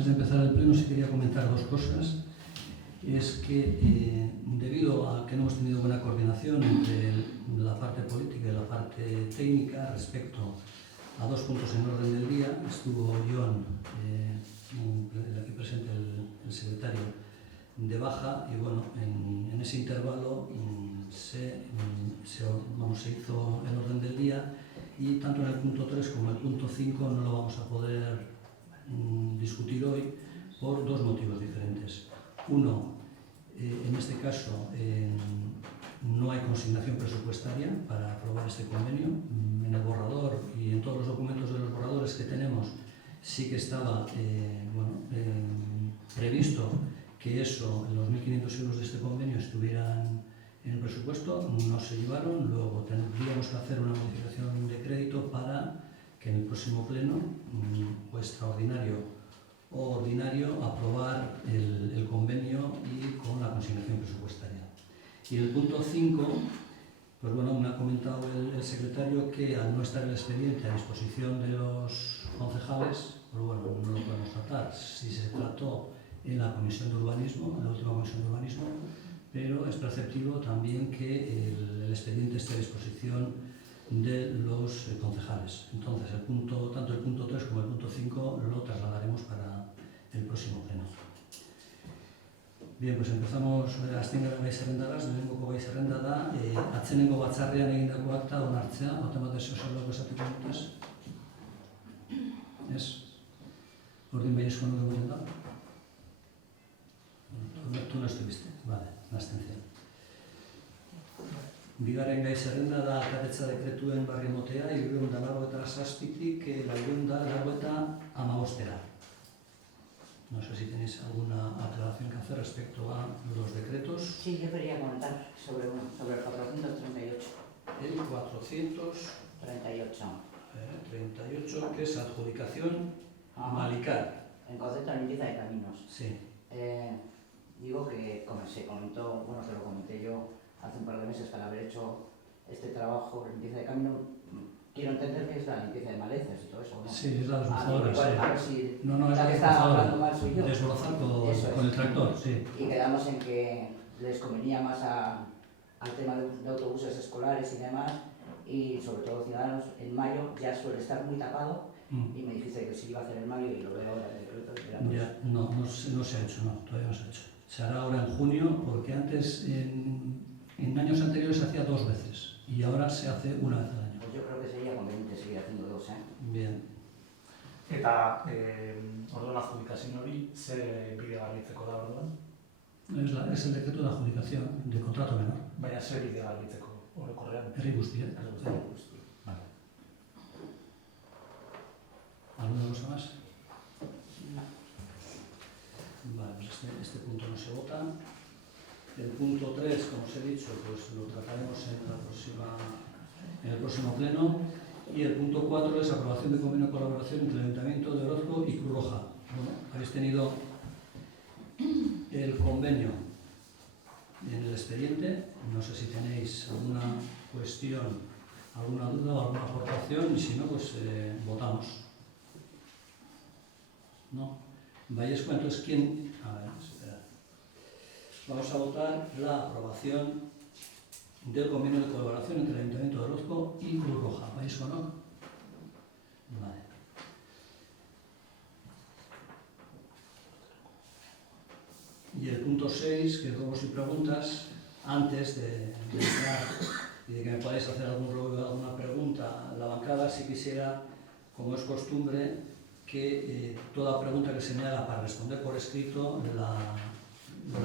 antes de empezar el pleno sí quería comentar dos cosas. Es que debido a que no hemos tenido buena coordinación entre la parte política y la parte técnica respecto a dos puntos en orden del día, estuvo John, aquí presente el secretario, de baja, y bueno, en ese intervalo se hizo el orden del día, y tanto en el punto 3 como en el punto 5 no lo vamos a poder discutir hoy por dos motivos diferentes. Uno, en este caso no hay consignación presupuestaria para aprobar este convenio. En el borrador y en todos los documentos de los borradores que tenemos sí que estaba previsto que eso, los 1.500 euros de este convenio estuvieran en el presupuesto, no se llevaron. Luego tendríamos que hacer una modificación de crédito para que en el próximo pleno, o extraordinario o ordinario, aprobar el convenio y con la consignación presupuestaria. Y el punto 5, pues bueno, me ha comentado el secretario que al no estar el expediente a disposición de los concejales, pues bueno, no lo podemos tratar. Sí se trató en la comisión de urbanismo, en la última comisión de urbanismo, pero es preceptivo también que el expediente esté a disposición de los concejales. Entonces, tanto el punto 3 como el punto 5 lo trasladaremos para el próximo pleno. Bien, pues empezamos. Azkenera gai zerrendagaz, lehenengoko gai zerrenda da, atzenengo batzarrean egindako akta onartzea, batematez osalduak esatiko dutez. Ez? Ordin baiezko nuke guten da? Tú no estuviste. Vale, una abstención. Bigarren gai zerrenda da alkatetza dekretuen barri motea, 387-tik 385. No sé si tenéis alguna aclaración que hacer respecto a los decretos. Sí, yo quería comentar sobre el 438. El 438, que es adjudicación Malicar. En concepto de limpieza de caminos. Sí. Digo que, como se comentó, bueno, se lo comenté yo hace un par de meses, para haber hecho este trabajo de limpieza de camino, quiero entender que es la limpieza de malezas y todo eso, ¿no? Sí, es la desbrozadora, sí. A ver si no, es la que está hablando mal soy yo. Desbrozar con el tractor, sí. Y quedamos en que les convenía más al tema de autobuses escolares y demás, y sobre todo Ciudadanos, en mayo ya suele estar muy tapado, y me dijiste que se iba a hacer en mayo y lo veo ahora en el decreto. Ya, no se ha hecho, no, todavía no se ha hecho. Se hará ahora en junio, porque antes, en años anteriores, se hacía 2 veces y ahora se hace una vez al año. Pues yo creo que sería conveniente seguir haciendo 2, ¿eh? Bien. Eta orduan adjudikazio hori ze bide garbitzeko da orduan? Es el decreto de adjudicación de contrato menor. Baina ze bide garbitzeko orokorrean? Herri guztia. Vale. ¿Alguna cosa más? No. Vale, pues este punto no se vota. El punto 3, como os he dicho, pues lo trataremos en el próximo pleno. Y el punto 4 es aprobación de convenio de colaboración entre el Ayuntamiento de Orozco y Cruz Roja. Bueno, habéis tenido el convenio en el expediente. No sé si tenéis alguna cuestión, alguna duda o alguna aportación, y si no, pues votamos. ¿No? Vallesco, entonces, ¿quién? A ver, espera. Vamos a votar la aprobación del convenio de colaboración entre el Ayuntamiento de Orozco y Cruz Roja. ¿Vallesco no? Vale. Y el punto 6, que es ruegos y preguntas, antes de entrar y de que me podáis hacer alguna pregunta a la bancada, si quisiera, como es costumbre, que toda pregunta que se me haga para responder por escrito la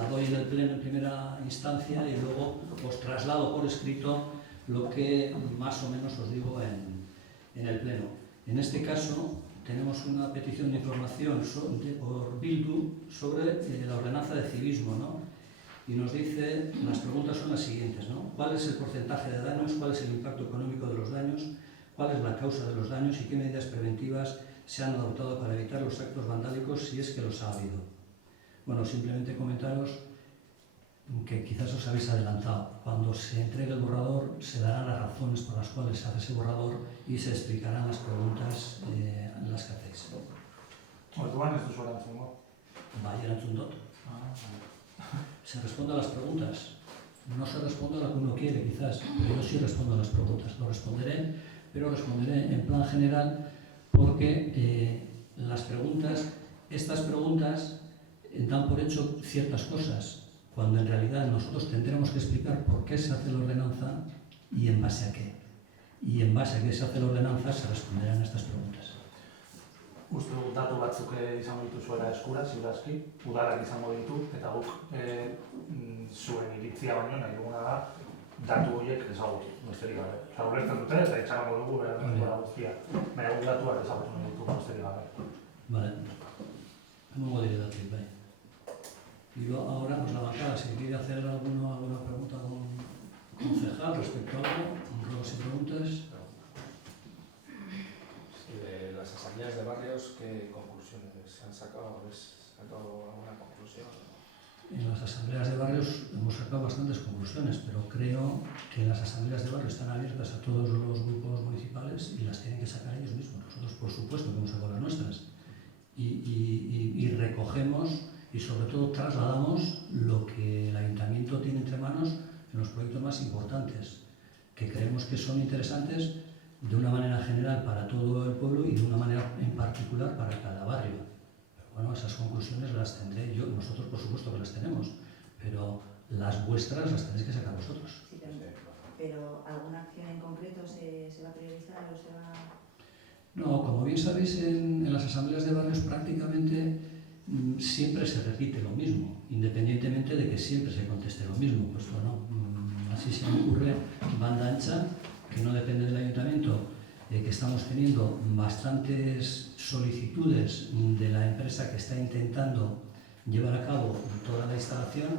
doy en el pleno en primera instancia, y luego os traslado por escrito lo que más o menos os digo en el pleno. En este caso tenemos una petición de información por Bildu sobre la ordenanza de civismo, ¿no? Y nos dice, las preguntas son las siguientes, ¿no? ¿Cuál es el porcentaje de daños? ¿Cuál es el impacto económico de los daños? ¿Cuál es la causa de los daños? ¿Y qué medidas preventivas se han adoptado para evitar los actos vandálicos, si es que los ha habido? Bueno, simplemente comentaros que quizás os habéis adelantado. Cuando se entregue el borrador, se darán las razones por las cuales se hace ese borrador y se explicarán las preguntas las que hacéis. Orduan ez duzu erantzungo. Se responde a las preguntas. No se responde a lo que uno quiere, quizás, pero yo sí respondo a las preguntas. Lo responderé, pero responderé en plan general porque estas preguntas dan por hecho ciertas cosas, cuando en realidad nosotros tendremos que explicar por qué se hace la ordenanza y en base a qué. Y en base a qué se hace la ordenanza se responderán estas preguntas. Uste dut datu batzuk izango dituzuela eskura, ziurazki, udalak izango ditu, eta guk zuen iritzia baino nahi duguna da datu horiek ezagutu, besterik gabe. Osa, ulertzen dute eta itxarango dugu behar guztia, baina guk datuak ezagutu nahi ditugu besterik gabe. Vale, no diré datuik, bai. Y ahora, pues la bancada, si quiere hacer alguna pregunta con concejal respecto a algo, ruegos y preguntas. De las asambleas de barrios, ¿qué conclusiones se han sacado? ¿Habéis sacado alguna conclusión? En las asambleas de barrios hemos sacado bastantes conclusiones, pero creo que las asambleas de barrios están abiertas a todos los grupos municipales y las tienen que sacar ellos mismos. Nosotros, por supuesto, que hemos sacado las nuestras y recogemos y sobre todo trasladamos lo que el ayuntamiento tiene entre manos en los proyectos más importantes, que creemos que son interesantes de una manera general para todo el pueblo y de una manera en particular para cada barrio. Pero bueno, esas conclusiones las tendré yo, nosotros por supuesto que las tenemos, pero las vuestras las tenéis que sacar vosotros. Sí, pero ¿alguna acción en concreto se va a priorizar o se va...? No, como bien sabéis, en las asambleas de barrios prácticamente siempre se repite lo mismo, independientemente de que siempre se conteste lo mismo. Pues bueno, así se me ocurre banda ancha, que no depende del ayuntamiento, que estamos teniendo bastantes solicitudes de la empresa que está intentando llevar a cabo toda la instalación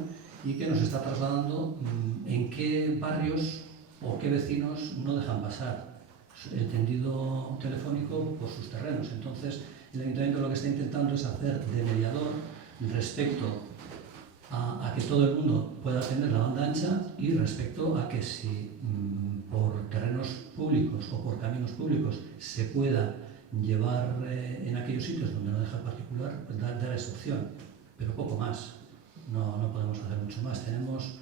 y que nos está trasladando en qué barrios o qué vecinos no dejan pasar el tendido telefónico por sus terrenos. Entonces, el ayuntamiento lo que está intentando es hacer de mediador respecto a que todo el mundo pueda tener la banda ancha y respecto a que si por terrenos públicos o por caminos públicos se pueda llevar en aquellos sitios donde no deja particular, pues dar esa opción, pero poco más. No podemos hacer mucho más. Tenemos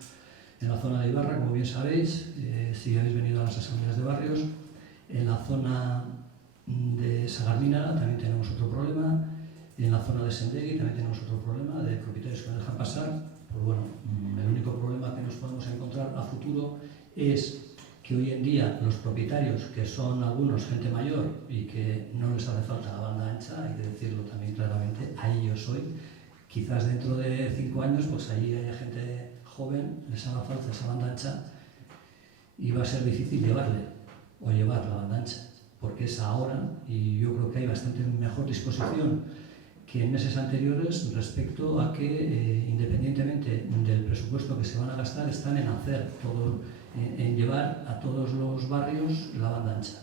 en la zona de Ibarra, como bien sabéis, si habéis venido a las asambleas de barrios, en la zona de Sagarmina también tenemos otro problema, en la zona de Sendegui también tenemos otro problema de propietarios que no dejan pasar. Pues bueno, el único problema que nos podemos encontrar a futuro es que hoy en día los propietarios, que son algunos gente mayor y que no les hace falta la banda ancha, hay que decirlo también claramente, ahí yo soy, quizás dentro de 5 años pues allí haya gente joven, les haga falta esa banda ancha y va a ser difícil llevar la banda ancha, porque es ahora, y yo creo que hay bastante mejor disposición que en meses anteriores respecto a que, independientemente del presupuesto que se van a gastar, están en hacer todo, en llevar a todos los barrios la banda ancha.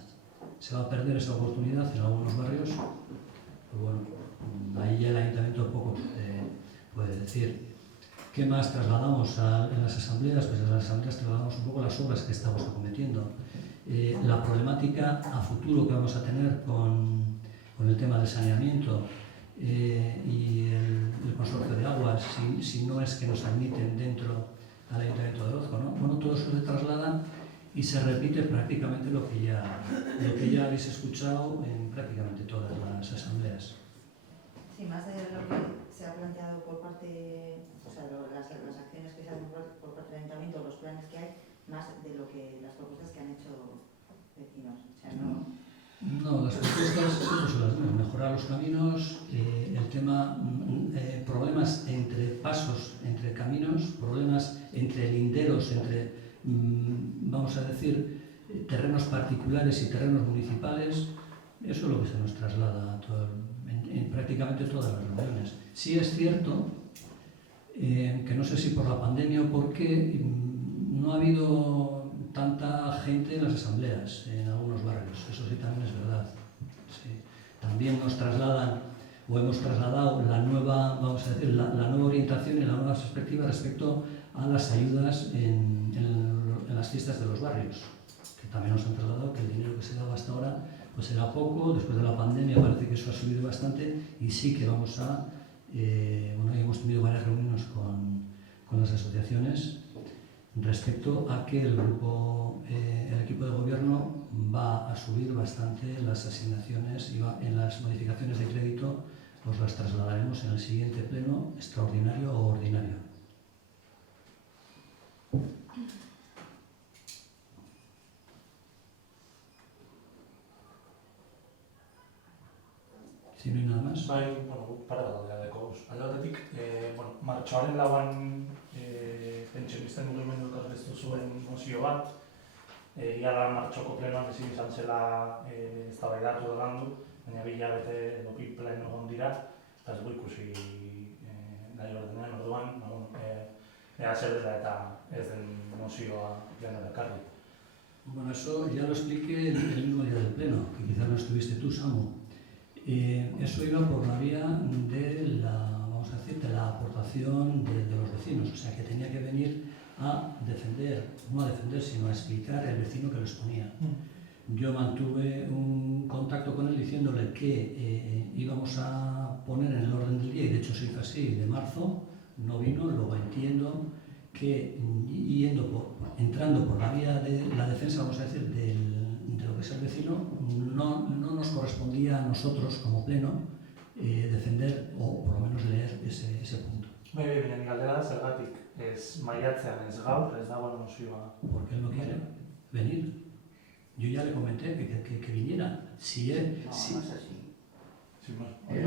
Se va a perder esa oportunidad en algunos barrios, pero bueno, ahí ya el ayuntamiento poco puede decir. ¿Qué más trasladamos en las asambleas? Pues en las asambleas trasladamos un poco las obras que estamos acometiendo. La problemática a futuro que vamos a tener con el tema del saneamiento y el consorcio de aguas, si no es que nos admiten dentro al Ayuntamiento de Orozco, ¿no? Bueno, todo eso se traslada y se repite prácticamente lo que ya habéis escuchado en prácticamente todas las asambleas. Sí, más de lo que se ha planteado por parte, o sea, las acciones que se hacen por parte del Ayuntamiento, los planes que hay, más de lo que las propuestas que han hecho vecinos. O sea, No, las propuestas siempre son las mismas. Mejorar los caminos, el tema, problemas entre pasos, entre caminos, problemas entre linderos, entre, vamos a decir, terrenos particulares y terrenos municipales. Eso es lo que se nos traslada en prácticamente todas las reuniones. Sí es cierto que no sé si por la pandemia o por qué no ha habido tanta gente en las asambleas, en algunos barrios, eso sí también es verdad. Sí. También nos trasladan, o hemos trasladado la nueva, vamos a decir, la nueva orientación y la nueva perspectiva respecto a las ayudas en las fiestas de los barrios, que también nos han trasladado que el dinero que se daba hasta ahora pues era poco, después de la pandemia parece que eso ha subido bastante y sí que vamos a Bueno, hemos tenido varias reuniones con las asociaciones respecto a que el equipo de gobierno va a subir bastante las asignaciones y en las modificaciones de crédito las trasladaremos en el siguiente pleno, extraordinario o ordinario. Si no hay nada más. Bai, bueno, para da deko alde batetik, bueno, martxoaren lauan pentsionisten mugimenduk aurkeztu zuen mozio bat, ia da martxoko plenoan ezin izan zela eztabaidatu edo landu, baina 2 hilabete edo bi pleno egon dira, eta ez dugu ikusi gai ordenean orduan, ea zer dela eta ez den mozioa plenora ekarri. Bueno, eso ya lo expliqué el mismo día del pleno, que quizás no estuviste tú, Samu. Eso iba por la vía de la aportación de los vecinos, o sea que tenía que venir a defender, no a defender, sino a explicar el vecino que lo exponía. Yo mantuve un contacto con él diciéndole que íbamos a poner en el orden del día, y de hecho se hizo así, de marzo, no vino, luego entiendo que entrando por la vía de la defensa, vamos a decir, de lo que es el vecino, no nos correspondía a nosotros como pleno defender o por lo menos leer ese punto. Baina galdera da zergatik ez maiatzean ez gaur, ez dagoen mozioa. Porque él no quiere venir. Yo ya le comenté que viniera. Si él, No, si, no es así. Sin más. Él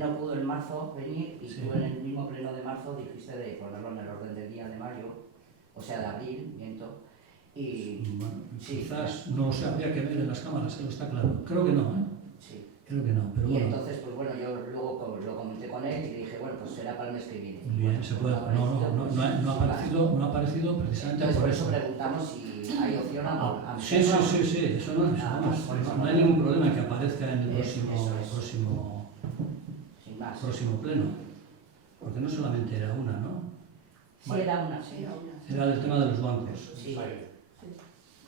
no pudo en marzo venir y Sí. tú en el mismo pleno de marzo dijiste de ponerlo en el orden del día de mayo, o sea, de abril, miento, y bueno, Sí. quizás no se habría que ver en las cámaras, eso está claro. Creo que no, sí. Creo que no, pero Y bueno. entonces, pues bueno, yo luego lo comenté con él y le dije, bueno, pues será para el mes que viene. Bien, se puede. No ha aparecido precisamente Entonces, por por eso eso. preguntamos si hay opción a Sí, meterlo. eso no hay ningún problema que aparezca en el Eso es. próximo pleno. Porque no solamente era una, ¿no? Sí, era una, sí. Era el tema de los bancos. Sí. Bai.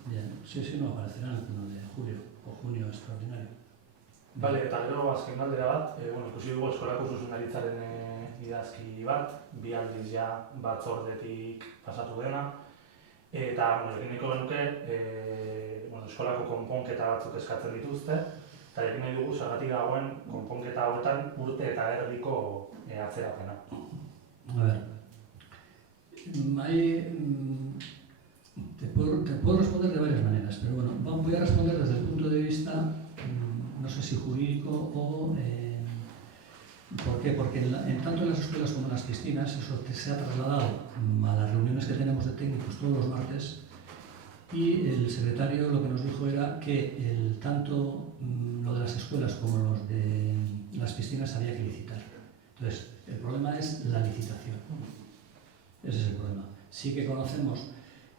Bien, sí, no aparecerá en el pleno de julio o junio extraordinario. Bale, eta gero azken galdera bat, ikusi dugu eskolako zuzendaritzaren idazki bat, 2 aldiz ja batzordetik pasatu dena, eta eginiko genuke eskolako konponketa batzuk eskatzen dituzte, eta egin nahi dugu zergatik dagoen konponketa hauetan urte eta erdiko atzerapena. A ver, te puedo responder de varias maneras, pero bueno, voy a responder desde el punto de vista, no sé si jurídico o... ¿Por qué? Porque tanto en las escuelas como en las piscinas eso se ha trasladado a las reuniones que tenemos de técnicos todos los martes, y el secretario lo que nos dijo era que tanto lo de las escuelas como los de las piscinas había que licitar. Entonces, el problema es la licitación. Ese es el problema. Sí que conocemos,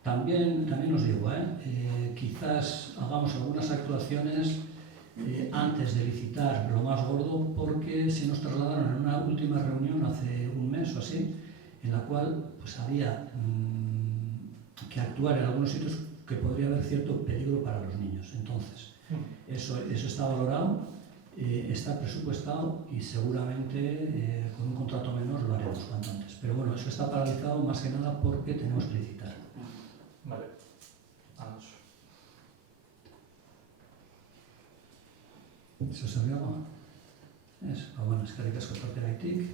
también os digo, quizás hagamos algunas actuaciones antes de licitar lo más gordo, porque se nos trasladaron en una última reunión hace un mes o así, en la cual pues había que actuar en algunos sitios que podría haber cierto peligro para los niños. Entonces, eso está valorado, está presupuestado y seguramente con un contrato menor lo haremos cuanto antes. Pero bueno, eso está paralizado más que nada porque tenemos que licitar. Vale. Ados. Eso se llama. Bueno, eskerrik asko torteraitik.